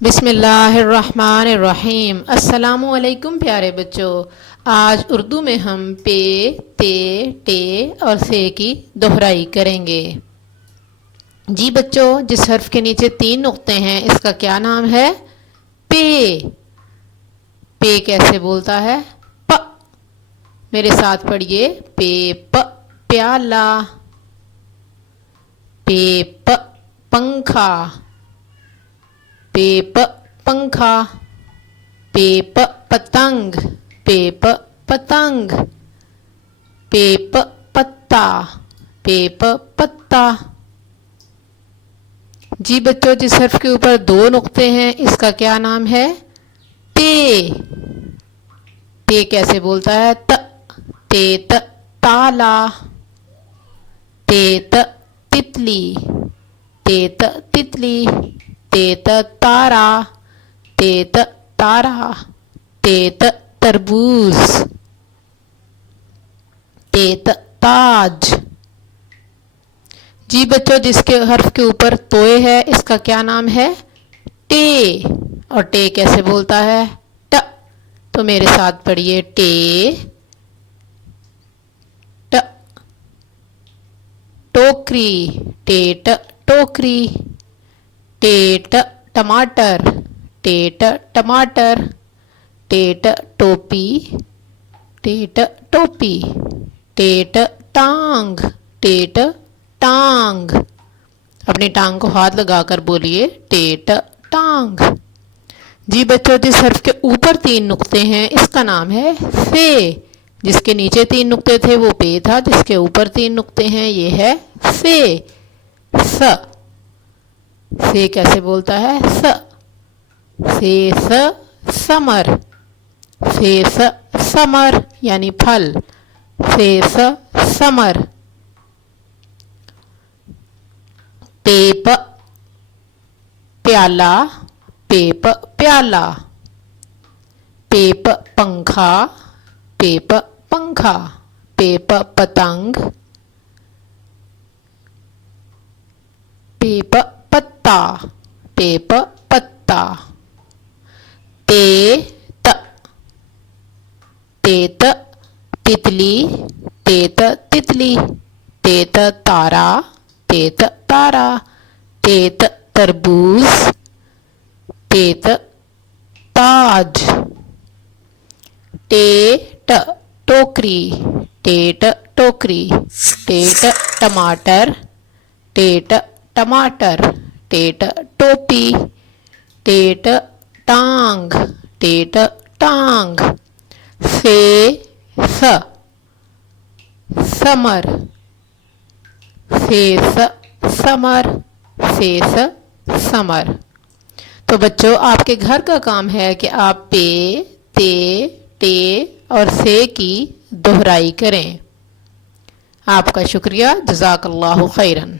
بسم اللہ الرحمن الرحیم۔ السلام علیکم پیارے بچوں، آج اردو میں ہم پے، تے، ٹے اور سے کی دہرائی کریں گے۔ جی بچوں، جس حرف کے نیچے 3 نقطے ہیں اس کا کیا نام ہے؟ پے۔ پے کیسے بولتا ہے؟ پ۔ میرے ساتھ پڑھیے، پے پ پیالہ، پے پ پنکھا، پے پ پنکھا، پے پ پتنگ، پے پ پتنگ، پے پ پتا، پے پ پتا۔ جی بچوں، جس حرف کے اوپر 2 نقطے ہیں اس کا کیا نام ہے؟ تے۔ تے کیسے بولتا ہے؟ ت۔ تے ت تالا، تے ت تتلی، تے ت تتلی، تے ت تارا، تے ت تارا، تے ت تربوز، تے ت تاج۔ جی بچوں، جس کے حرف کے اوپر توئے ہے اس کا کیا نام ہے؟ ٹے۔ اور ٹے کیسے بولتا ہے؟ ٹ۔ تو میرے ساتھ پڑھیے، ٹے ٹ۔ ٹوکری، ٹے ٹ ٹوکری، ٹے ٹ ٹماٹر، ٹے ٹ ٹماٹر، ٹے ٹ ٹوپی، ٹے ٹ ٹوپی، ٹے ٹ ٹانگ، ٹے ٹ ٹانگ۔ اپنی ٹانگ کو ہاتھ لگا کر بولیے، ٹے ٹ ٹانگ۔ جی بچوں، جس حرف کے اوپر 3 نقطے ہیں اس کا نام ہے سے۔ جس کے نیچے 3 نقطے تھے وہ پے تھا، جس کے اوپر 3 نقطے ہیں یہ ہے سے۔ س۔ سے کیسے بولتا ہے؟ س۔ سے س سمر، سے س سمر یعنی پھل، سے س سمر۔ پے پ پیالہ، پے پ پیالہ، پے پ پنکھا، پے پ پنکھا، پے پ پتنگ، پے پ پتا، پے پ پتا۔ تے ت۔ تے ت تتلی، تے ت تتلی، تے ت تارا، تے ت تارا، تے ت تربوز، تے ت تاج۔ ٹے ٹ ٹوکری، ٹے ٹ ٹوکری، ٹے ٹ ٹماٹر، ٹے ٹ ٹماٹر، ٹے ٹ ٹوپی، ٹے ٹ ٹانگ، ٹے ٹ ٹانگ۔ سے س سمر، سے س سمر، سے س سمر۔ تو بچوں، آپ کے گھر کا کام ہے کہ آپ پے، تے، ٹے اور سے کی دہرائی کریں۔ آپ کا شکریہ، جزاک اللہ خیراً۔